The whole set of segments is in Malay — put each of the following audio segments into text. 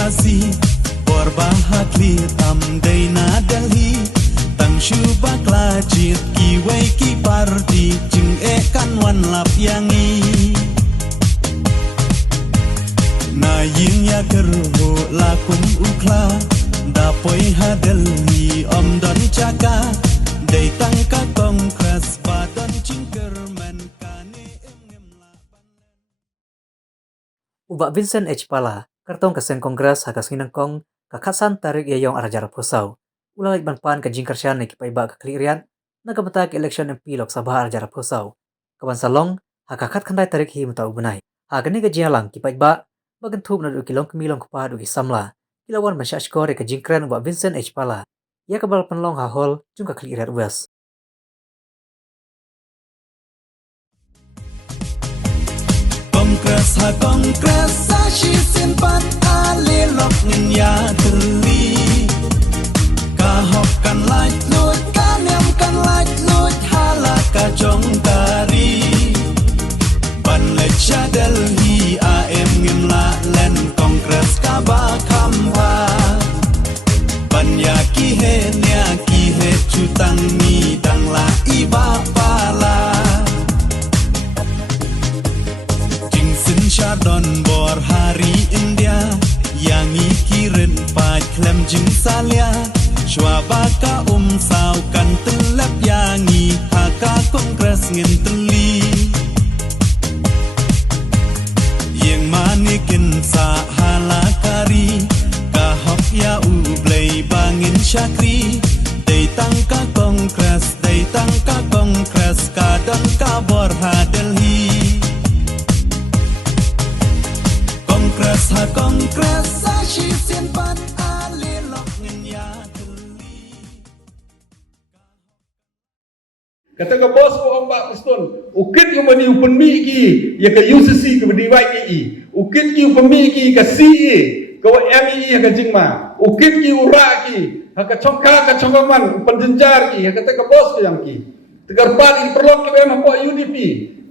kasih Borbahatli tamday na dalhi Tang syubak lajit kiway ki parti Jing ekan wan lap yangi Na yin ya kerho lakum ukla Dapoy hadalhi om don caka Day tangka kongkras badan cingkerman kane engem laban. Ubak Vincent H. Pala, kartong kesen kongres hagas nginangkong kakhasan tarik yayong arajar pusau. Ulalay banpan ka jingkarsyan na ikipaiba ka klirian, nagamatag election MP Lok Sabha arajar pusau. Kaban salong, hakakat kanday tarik hi mutau bunay. Hagani ka jihalang kipaiba, bagantub na kilong kumilong kupad ugi samla. Ilawan masyashkore ka jingkran ubak Vincent H. Pala. Ia kabal panlong hahol jungka klirian uas. Kongres ha kongres sa shisin pat alilok ngin ya terli Kahok kan laj lut kanyam kan laj lut halaka jong tari Ban lecha delhi am ngim la len kongres ka ba kampa Ban ya ki he cutang mi dang la iba pala Syardon bor hari India Yang ikirin pat klem jing salya Sywabaka saukan telap yangi Haka kongres ngin teli Yang manikin sa halakari Kahok ya ublay bangin syakri Day tangka kongres Kadang kabor hadelhi Kongres ha kongres sa shisin pat alilok ngin ya teli Kata ka bos ko ang bakiston, ukit yung mani upanmi ki, ya ka UCC ka badiwai ki, ukit ki upanmi ki ka CE, ka MEE ka jingma, ukit ki ura ki, ka chongka ka chongaman, upanjenjar ki, kata ka bos ko yang ki. Tegar pat ini perlok ki memang po UDP,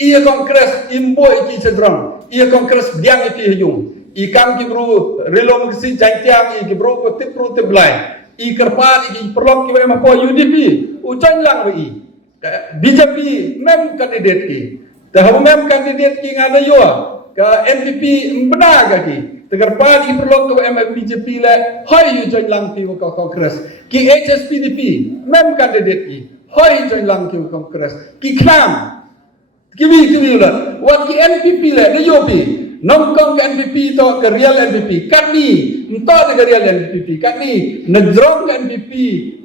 iya kongres imbo ki cedrong, iya kongres biang ki hayung. Ikam ki bro relom kisi jangtiang ki bro ko tipru tiblai I kerpat ki perlok ki memang po UDP ujan lang wi BJP mem kandidat ki dah mem kandidat ki ngada yo ka NPP benar ka ki tegar pat ki perlok ko BJP le hoy ujan lang ki ko kongres ki HSPDP mem kandidat ki hoy ujan lang ki kongres ki kram kiwi la wat ki NPP le de yo pi Nongkong ke NPP to ke real NPP kami to ke real NPP kami nedrong ke NPP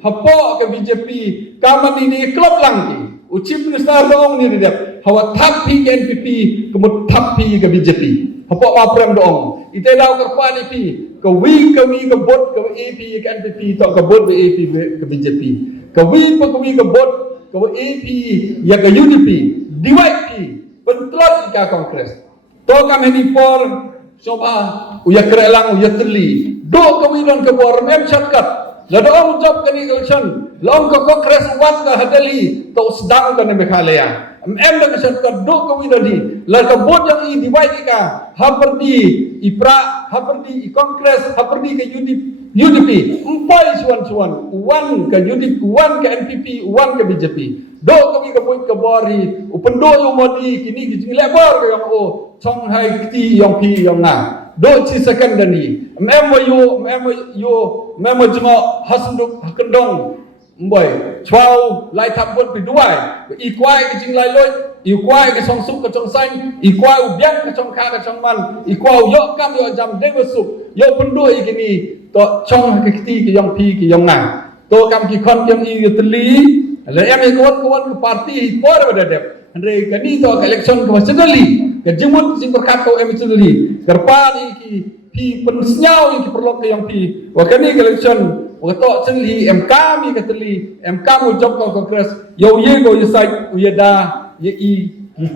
hapo ke BJP kaman ini klub lang ki Chief Minister dong ni dia hawa tapi ke NPP kemud tapi ke BJP hapo maprem dong ite daw ke pani pi ke wi ke bot ke AP ke NPP to ke bot ke AP ke BJP ke wi ke bot ke AP ya ke UDP DYP pentlot ke kongres to kami ni por coba uya kerelang uya terli do kami don ke bor mem syatkat la do job kani election long ko kongres wat ka hadali to sedang kan Meghalaya em da syatkat do kami dadi la ka bot yang I diwai ka haperdi ipra haperdi I kongres haperdi ke UDP empai suan uan ke UDP uan ke NPP uan ke BJP do kami ke buat ke bori upendo yo modi kini gijing lebar yang o chong hai ti yang pi yang na do chi second dani memo jungo hasnduk kendong mboy chwau lai thap bot pi duai I kwai gijing lai loi I kwai ke song suk ke chong san I kwai ubiang ke chong kha ke chong man I kwai yo kam yo jam de suk yo pendo I kini to chong ke ti ke yang pi ke yang na to kam ki khon yang I teli le em kawan ke parti por badadep andre kani to election ke sedali ke jemut sing berkat ko em sedali kerpan ki pi penusnyau ki perlu ke yang pi wa kani election wa to sedali MK mi ke teli MK mo job ko kongres yo ye go yesai uyeda ye I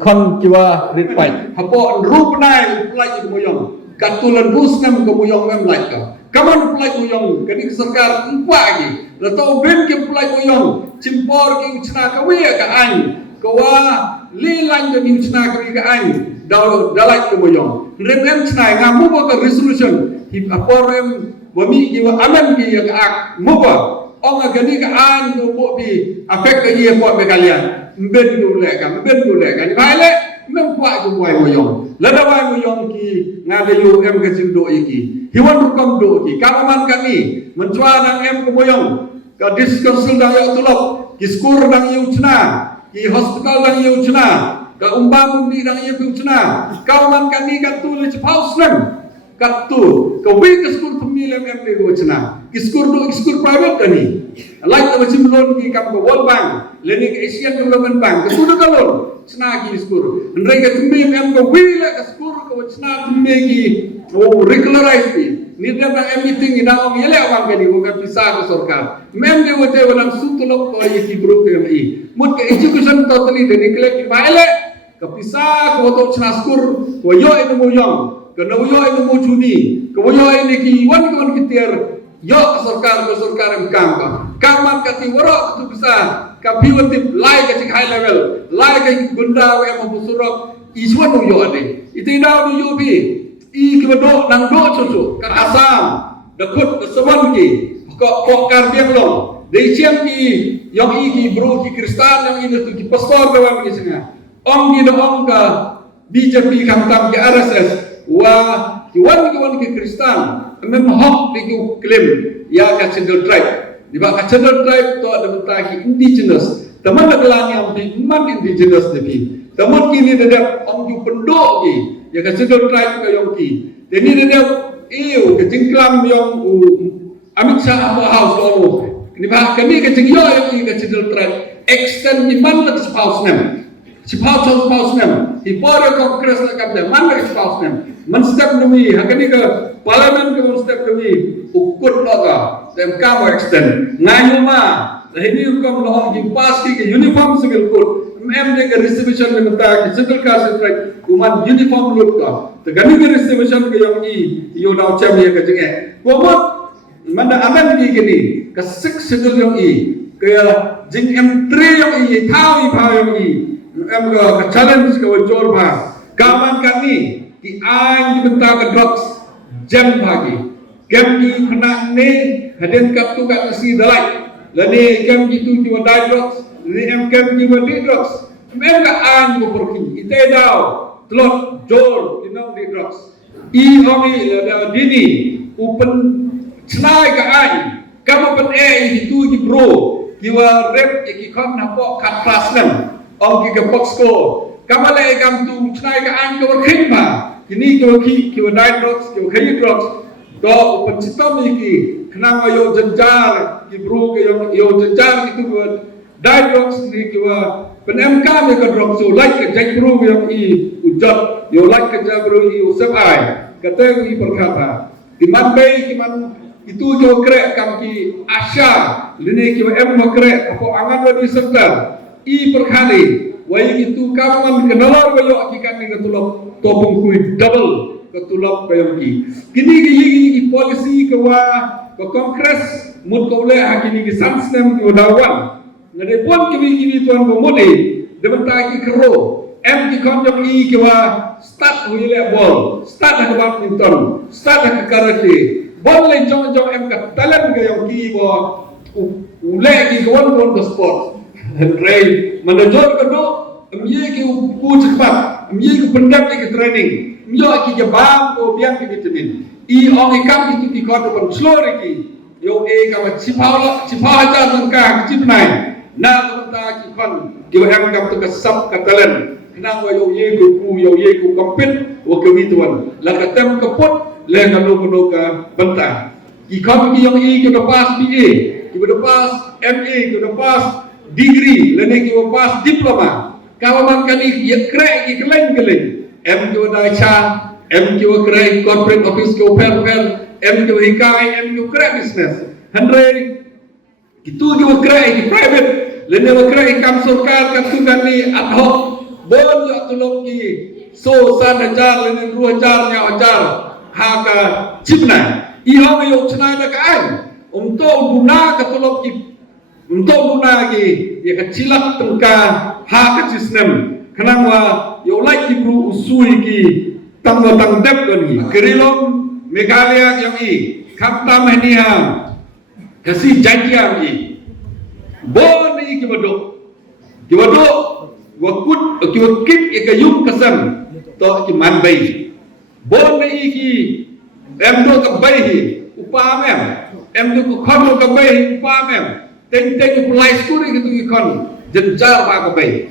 kon kiwa rit pai hapo rup nai plai ko moyong katulan rusnam ko moyong mem like ka kaman plai moyong kani sarkar empa ki la to ben ke plai moyong cimpor ki chna ka wi ka an ko wa li lan ke min chna ka wi ka an dalai ke moyong rem chnai ngamu ba resolution hi aporem bami ki wa amen ki ya ak muba ong agani ka an do bo bi affect ka ye bo be kalian mben do le ka ni baile mem kwa ju boy mo yong la da wa mo yong ki nga da yu em ga jing do iki hi wan ru kam do ki ka man ka ni men chwa nang em ko mo yong ka discussion da ya tulok ki skur dang yu chna ki hospital dang yu chna ka umbang ni dang yu chna ka man ka ni ka tu le chpau snang katu ka wi ka school pemilih em le go chna ki school private kani like the machine loan ki kam ko World Bank leni ke Asian Development Bank ka sudah ka loan chna ki school ndre ka tumbe em ko wi la ka school ko chna tumbe ki regularize ki ni da na meeting ina ong yele awang kani ko ka pisa ko sarkar mem de wote walang sutulok ko ye ki group em mut ka education totally de neglect ki baile ka pisa ko to chna school ko yo eno mo yong kena yo ini mau juni, kau yo ini ki wan kitir, yo sarkar em kaman kati warok tu bisa, kapi watip lai kacik high level, lai kacik gunda wa yang busurok, iswan yo ade, itu ina yo bi, kibado nang do cucu, kan asam, dakut kesewan ki, kok karbiang long, dari siang ki, yang ki bro ki Kristen yang ini tu ki pastor kawan ki senga, ong ki ong ka BJP kamtam ki RSS. Wah, kiwan ke Kristen, memang hak diku klaim ya ka Central Tribe. Di bawah Central Tribe tu ada mentaki indigenous. Teman adalah yang man indigenous tapi. Teman kini ada orang ju pendok ki, ya ka Central Tribe ka yang ki. Jadi ada ke jengklam yang Amit Shah House lo. Ini bah kami ke jengyo yang ke Central Tribe extend iman lek spouse nem. Spouse nem. Ipore Kongres nak kapten man lek spouse nem. Man step demi hakani ke parlimen ke step demi ukut loga dem kamu extend ngayuma ini hukum lo di pasti ke uniform civil code mem de ke reservation ke mata ke civil caste strike kuman uniform look ka tegani ke reservation ke yang yo dau cham ye ke jenge komot manda amen ki gini ke sik civil yang ke jing M3 yang thau yang em ke challenge ke jor ba kaman kani di ang dibentak ke drugs jam pagi kem ki kena ne haden kap tu kat si dalai lani kem gitu ti wadai drugs ni em kem ki wadai drugs em ka ang ko pergi ite dau telot jor dinau di drugs omi la dini open snai ka ang kamu pen itu ki bro ki wa rep ki kham na pok kat class nem ong ki ke boxco kamu le kam tu snai ka ang ko khim ma kini kiwa diet drugs, kiwa kayu drugs, ko pencipta miki kenapa yo jenjar ki bro ke yo jenjar itu buat diet drugs ni kiwa penemk me ke drugs so like ke jack bro yang ujat yo like ke jack bro usap ai kata i perkata di manbei ki man itu jo krek kam ki asya lini kiwa em mo krek apa angan wadi sektor perkali wai itu kaman kenalar wayo akikan ni ketulok topung kui double ketulok kayong ki kini polisi kewa ke kongres mut ko le hakini ki sansnem ki dawan ngade pon kini tuan ko mode dementa ki kero em ki konjok kewa start wile ball start ke badminton start ke karate ball le jong em ka talent kayong ki bo ule ki kon sport Ray, manager kado, amye ki upu cepat, amye ki pendap ki training, amye ki jabang ko biang ki vitamin. Ong ikam itu ki kado kon slore ki, yo ka cipau aja tangka cipnai. Na ta ki kon ki am kam to kasap ka talent. Kenang wa yo ku kompet wa ke wituan. La ka tem ka pot le ka no ka benta. Ki kon ki yang ki pas BA, ki pas MA, ki pas degree lene ki pas diploma kawaman kani ye krek ki keleng em ki wada cha em ki wa krek corporate office ko per em ki hikai em ki krek business handre itu ki wa krek ki private lene wa krek kam sarkar kam tu kani ad hoc bon yo tulok ki so san hajar lene 2000 nya hajar ha ka chipna i ho yo chna na ka an untuk guna ka tulok ki untuk guna lagi ya kecilak tengka hak sistem kenapa yo like ki bro usui ki tang dep ni kerilom Meghalaya yang kaptam ni kasih janjian bon ni kibadok wakut kiwakit ikayum kasam to kiman bay bon ni ki em do ka bay upamem em do ko khono ka bay upamem teng pulai skuri gitu ikon jenjar pa ka bay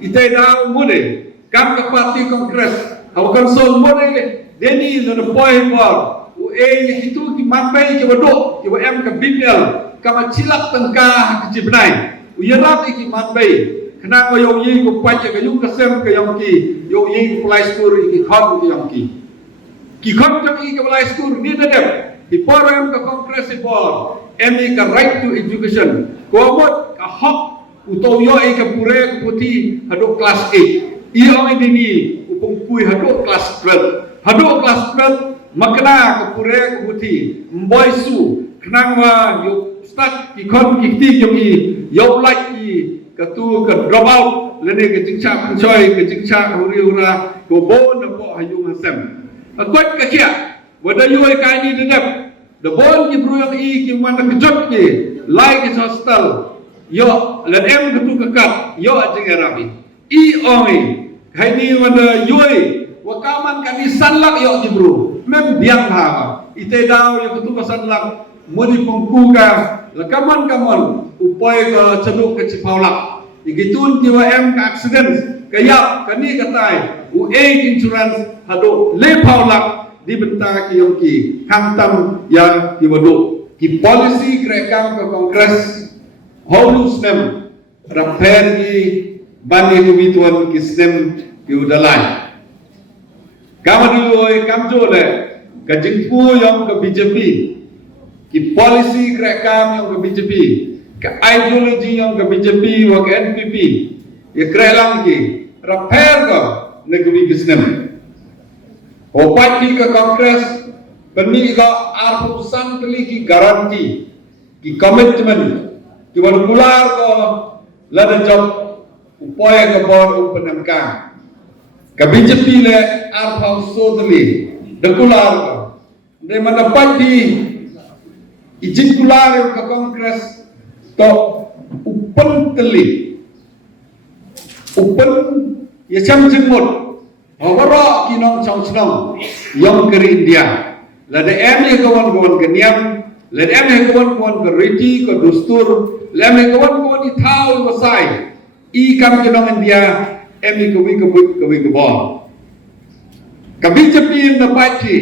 ite daw mune kam ka parti kongres awakan sol mune deni no boy bor itu ki man bay ki wadok ki em ka bibel kama cilak tengkah ki benai uyarap ki man bay kena ko yong yi ko pach ka yung kasem ka yong ki yong yi ko pulai skuri ki khon ki yong ki khon ka ki pulai skuri ni dadep ki poram ka kongres bor emi ka right to education ko mot ka hak uto yo ka pure ka puti hadok kelas 8 i ong ini upung pui hadok kelas 12 hadok kelas 12 makna ka pure ka puti mboy su kenang wa yo start ki khon ki ti yo like katu ka drop out lene ke jingcha panchoi ke jingcha huri hura ko bon na po hayung hasem akot ka kia wada yu ai kai ni dedap the bon ki bruyang ki man ka jot ki like is hostel yo len em katu kakat yo ajeng arabi oi kai ni wada yu wakaman kami sanlak yo ki bro mem biang ha ite daw yo katu sanlak modi pengkuka lakaman kamon upay ka ceduk ke cipaulak igitun kiwa em ka accident kayap kani katay insurance hado le paulak di benta ki yongki hantam yang kiwado ki policy krekam ke kongres holus nem raper ki bani kubituan ki stem ki udalai kamadu kamjo le ka jingpu yang ke BJP ki policy krekam yang ke BJP ke ideologi yang ke BJP wa ke NPP ya krelang ki repair ko negeri Islam opat ki ke kongres peni ko arpusan teli ki garanti ki komitmen ki wadular ko lada job upaya ke bor upenangkang ke BJP le arpauso teli dekular ko de manapat di izin kular ke kongres to upen teli upen ya cham jengmut awara kinong chong snong yong keri India lada em ye kawan geniam lada em ye kawan ke reti ke dustur lada em ye kawan di thau wasai i kam kinong India em ye kawi ke bor kabi jepi na pachi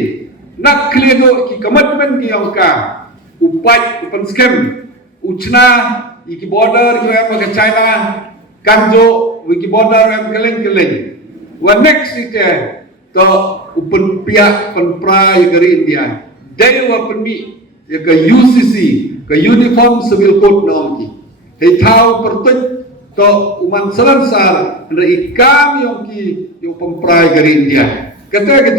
nak clear do ki commitment ki yong ka upai upan scam uchna iki border ki em ke China kanjo wiki border em keleng wa next ite to upan pia pen prai dari India dai wa penmi ya ke UCC ke uniform civil code nom ki hei thau pertuj to uman selansar dari ikam yong ki upan prai dari India kata ke